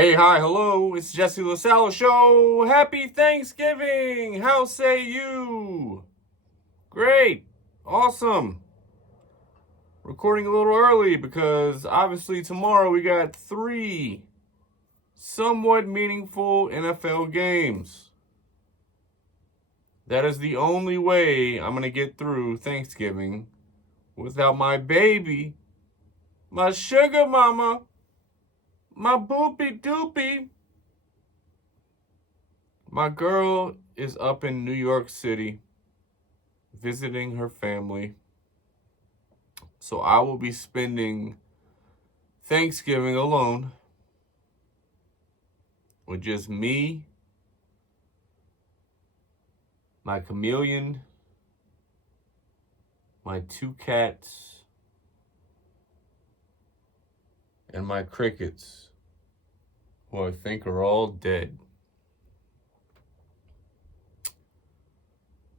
Hey, hi, hello, it's Jesse LaSala Show. Happy Thanksgiving! How say you? Great, awesome. Recording a little early because obviously tomorrow we got 3 somewhat meaningful NFL games. That is the only way I'm going to get through Thanksgiving without my baby, my sugar mama, my boopy doopy. My girl is up in New York City visiting her family. So I will be spending Thanksgiving alone with just me, my chameleon, my 2 cats, and my crickets, who I think are all dead.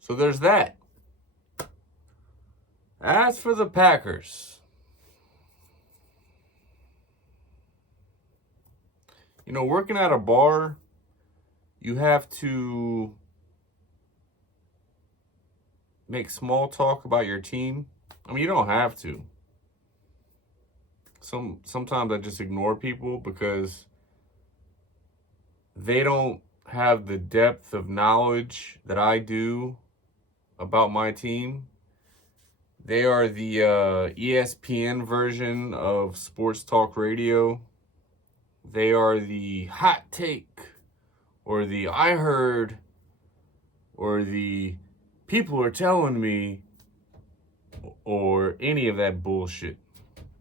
So there's that. As for the Packers, working at a bar, you have to make small talk about your team. I mean, you don't have to. Sometimes I just ignore people because they don't have the depth of knowledge that I do about my team. They are the ESPN version of sports talk radio. They are the hot take, or the I heard, or the people are telling me, or any of that bullshit,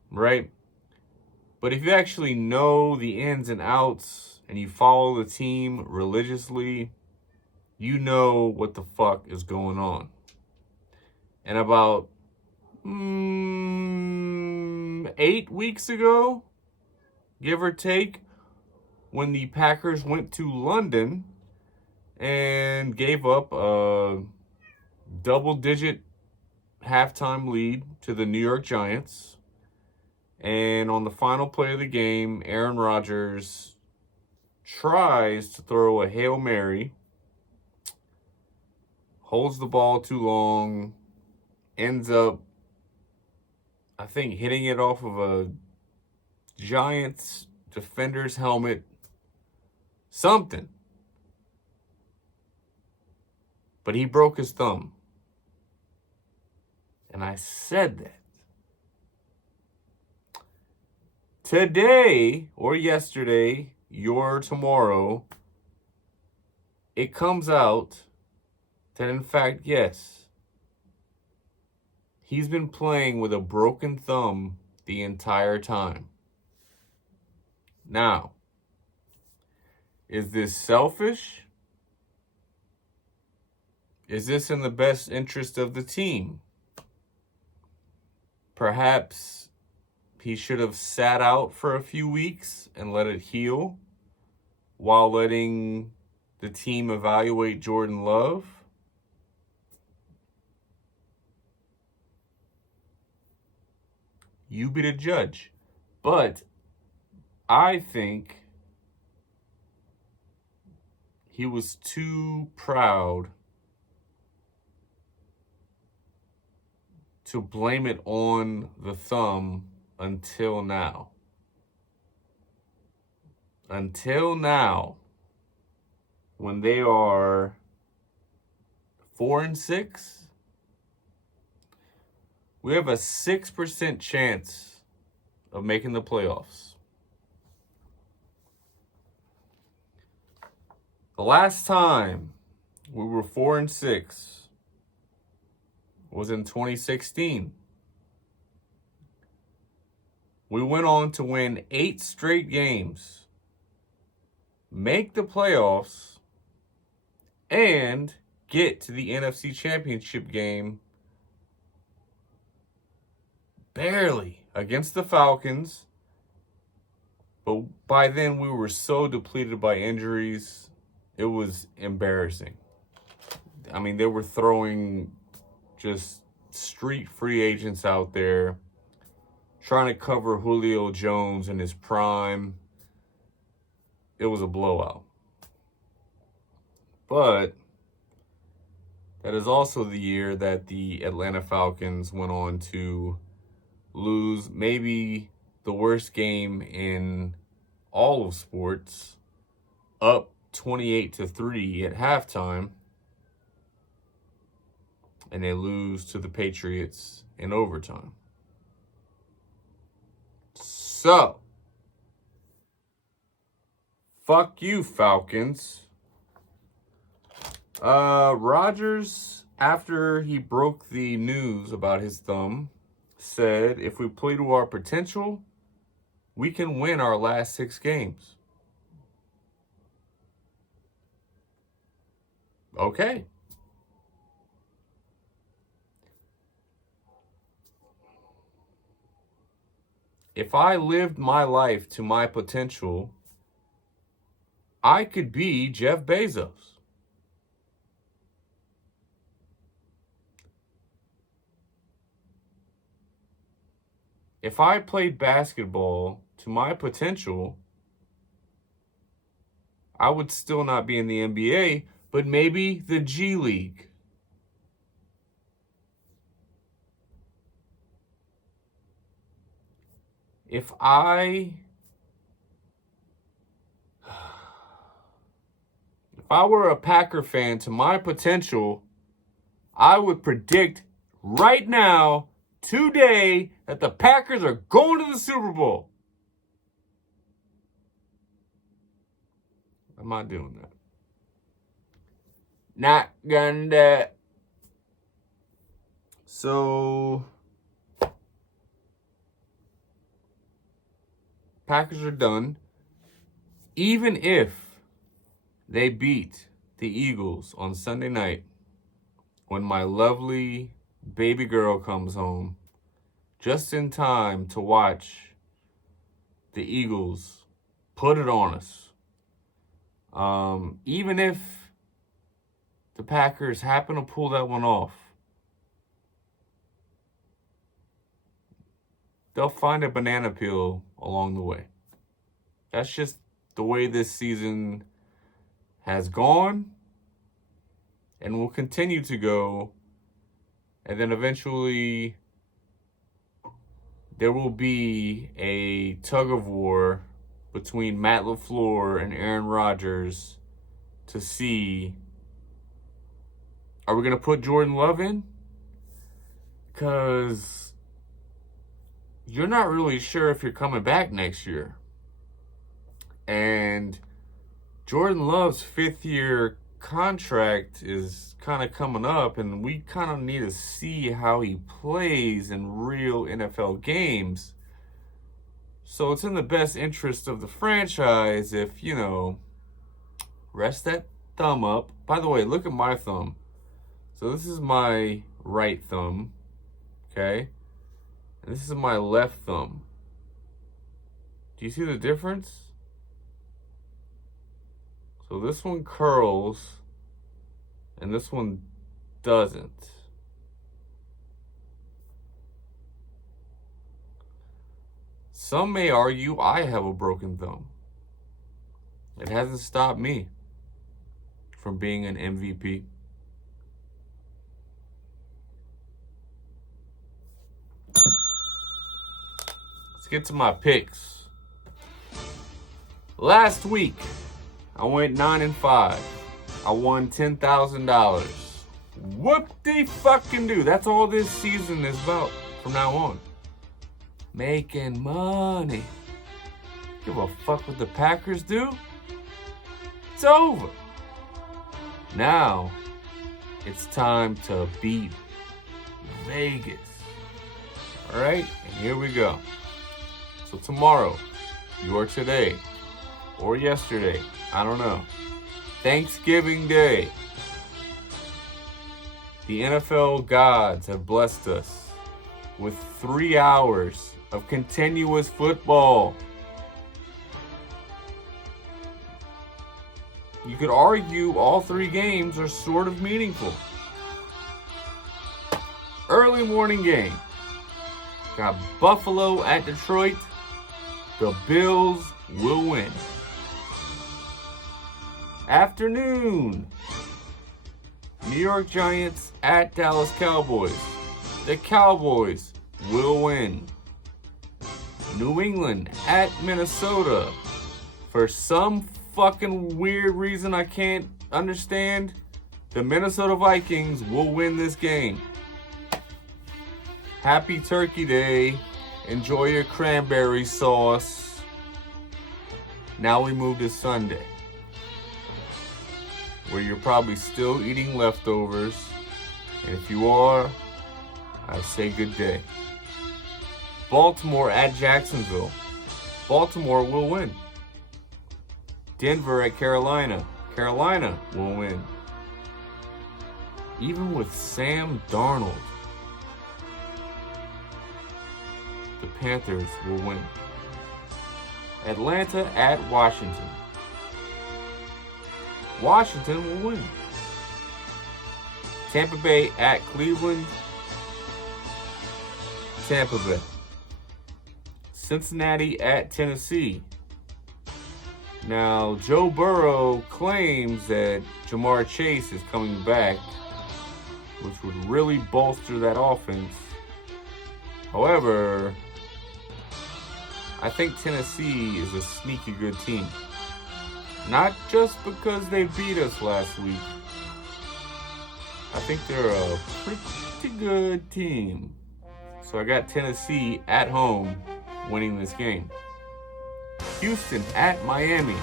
right? But if you actually know the ins and outs and you follow the team religiously, you know what the fuck is going on. And about 8 weeks ago, give or take, when the Packers went to London and gave up a double-digit halftime lead to the New York Giants, and on the final play of the game, Aaron Rodgers tries to throw a Hail Mary, holds the ball too long, ends up, I think, hitting it off of a Giants defender's helmet. Something. But he broke his thumb. And I said that. Today, or yesterday, or tomorrow, it comes out that, in fact, yes, he's been playing with a broken thumb the entire time. Now, is this selfish? Is this in the best interest of the team? Perhaps he should have sat out for a few weeks and let it heal while letting the team evaluate Jordan Love. You be the judge. But I think he was too proud to blame it on the thumb until now. Until now, when they are 4-6, we have a 6% chance of making the playoffs. The last time we were 4-6 was in 2016. We went on to win 8 straight games, make the playoffs, and get to the NFC Championship game barely against the Falcons. But by then we were so depleted by injuries, it was embarrassing. I mean, they were throwing just street free agents out there trying to cover Julio Jones in his prime. it was a blowout. But that is also the year that the Atlanta Falcons went on to lose maybe the worst game in all of sports, up 28-3 at halftime, and they lose to the Patriots in overtime. So, fuck you, Falcons. Rodgers, after he broke the news about his thumb, said, if we play to our potential, we can win our last 6 games. Okay. If I lived my life to my potential, I could be Jeff Bezos. If I played basketball to my potential, I would still not be in the NBA, but maybe the G League. If I were a Packer fan to my potential, I would predict right now, today, that the Packers are going to the Super Bowl. I'm not doing that. Not gonna do it. So, Packers are done. Even if they beat the Eagles on Sunday night, when my lovely baby girl comes home, just in time to watch the Eagles put it on us. Even if the Packers happen to pull that one off, they'll find a banana peel along the way. That's just the way this season has gone and will continue to go. And then eventually there will be a tug of war between Matt LaFleur and Aaron Rodgers to see, are we going to put Jordan Love in? Because you're not really sure if you're coming back next year. And Jordan Love's 5th-year contract is kind of coming up, and we kind of need to see how he plays in real NFL games. So it's in the best interest of the franchise if, rest that thumb up. By the way, look at my thumb. So this is my right thumb, okay? And this is my left thumb. Do you see the difference? So this one curls, and this one doesn't. Some may argue I have a broken thumb. It hasn't stopped me from being an MVP. Let's get to my picks. Last week, I went 9-5. I won $10,000. Whoop-de-fucking-do. That's all this season is about from now on. Making money. Give a fuck what the Packers do. It's over. Now, it's time to beat Vegas. All right, and here we go. So tomorrow, or today, or yesterday, I don't know, Thanksgiving Day, the NFL gods have blessed us with 3 hours of continuous football. You could argue all 3 games are sort of meaningful. Early morning game. Got Buffalo at Detroit. The Bills will win. Afternoon. New York Giants at Dallas Cowboys. The Cowboys will win. New England at Minnesota. For some fucking weird reason I can't understand, the Minnesota Vikings will win this game. Happy Turkey Day. Enjoy your cranberry sauce. Now we move to Sunday, where you're probably still eating leftovers. And if you are, I say good day. Baltimore at Jacksonville. Baltimore will win. Denver at Carolina. Carolina will win. Even with Sam Darnold, the Panthers will win. Atlanta at Washington. Washington will win. Tampa Bay at Cleveland. Tampa Bay. Cincinnati at Tennessee. Now, Joe Burrow claims that Jamar Chase is coming back, which would really bolster that offense. However, I think Tennessee is a sneaky good team. Not just because they beat us last week. I think they're a pretty good team. So I got Tennessee at home winning this game. Houston at Miami.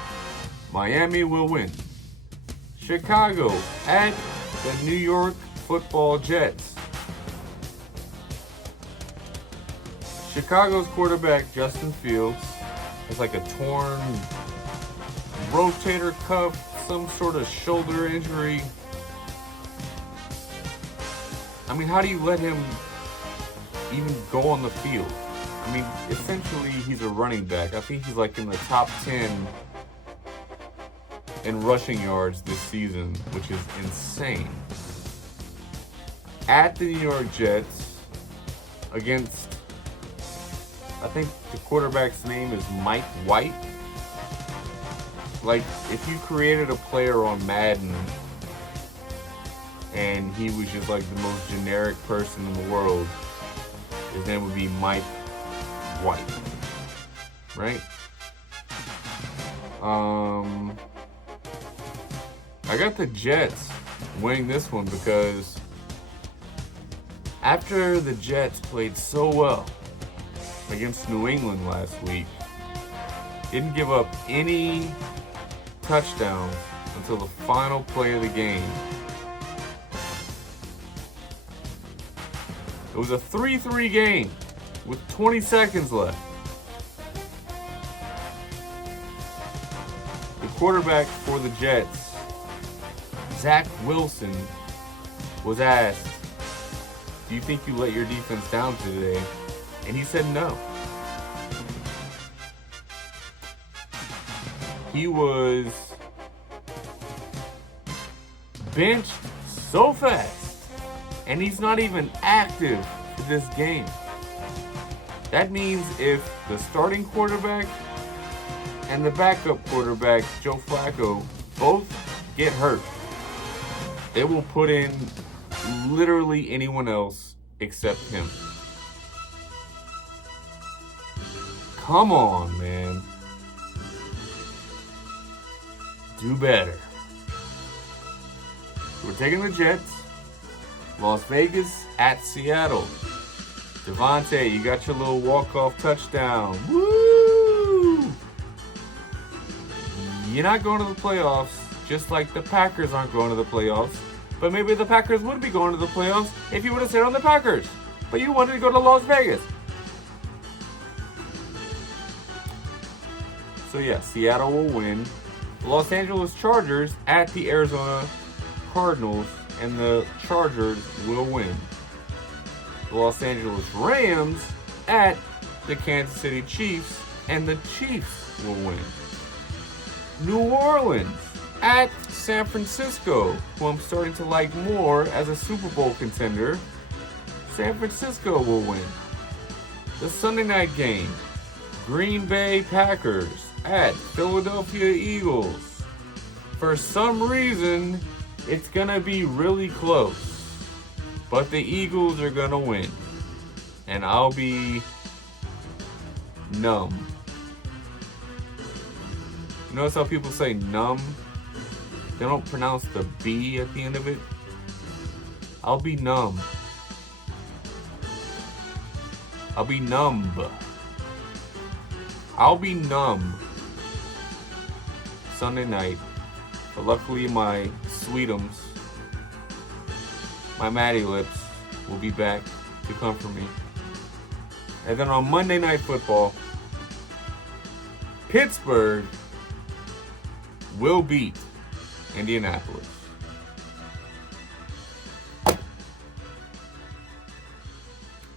Miami will win. Chicago at the New York Football Jets. Chicago's quarterback, Justin Fields, has like a torn rotator cuff, some sort of shoulder injury. I mean, how do you let him even go on the field? I mean, essentially, he's a running back. I think he's like in the top 10 in rushing yards this season, which is insane. At the New York Jets, against, I think the quarterback's name is Mike White. Like, if you created a player on Madden and he was just like the most generic person in the world, his name would be Mike White, right? I got the Jets winning this one because after the Jets played so well against New England last week, didn't give up any touchdowns until the final play of the game. It was a 3-3 game with 20 seconds left. The quarterback for the Jets, Zach Wilson, was asked, "Do you think you let your defense down today?" And he said no. He was benched so fast, and he's not even active for this game. That means if the starting quarterback and the backup quarterback, Joe Flacco, both get hurt, they will put in literally anyone else except him. Come on, man. Do better. We're taking the Jets. Las Vegas at Seattle. Devontae, you got your little walk-off touchdown. Woo! You're not going to the playoffs, just like the Packers aren't going to the playoffs. But maybe the Packers would be going to the playoffs if you would have stayed on the Packers. But you wanted to go to Las Vegas. So yeah, Seattle will win. The Los Angeles Chargers at the Arizona Cardinals, and the Chargers will win. The Los Angeles Rams at the Kansas City Chiefs, and the Chiefs will win. New Orleans at San Francisco, who I'm starting to like more as a Super Bowl contender. San Francisco will win. The Sunday night game, Green Bay Packers at Philadelphia Eagles. For some reason, it's going to be really close. But the Eagles are going to win. And I'll be numb. You notice how people say numb? They don't pronounce the B at the end of it. I'll be numb. I'll be numb. I'll be numb Sunday night. But luckily my Sweetums, my Matty Lips, will be back to comfort me. And then on Monday Night Football, Pittsburgh will beat Indianapolis.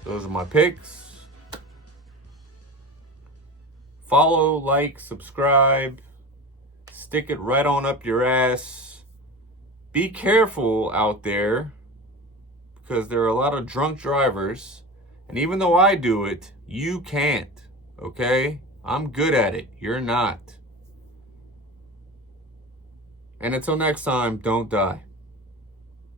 Those are my picks. Follow, like, subscribe. Stick it right on up your ass. Be careful out there, because there are a lot of drunk drivers. And even though I do it, you can't. Okay? I'm good at it. You're not. And until next time, don't die.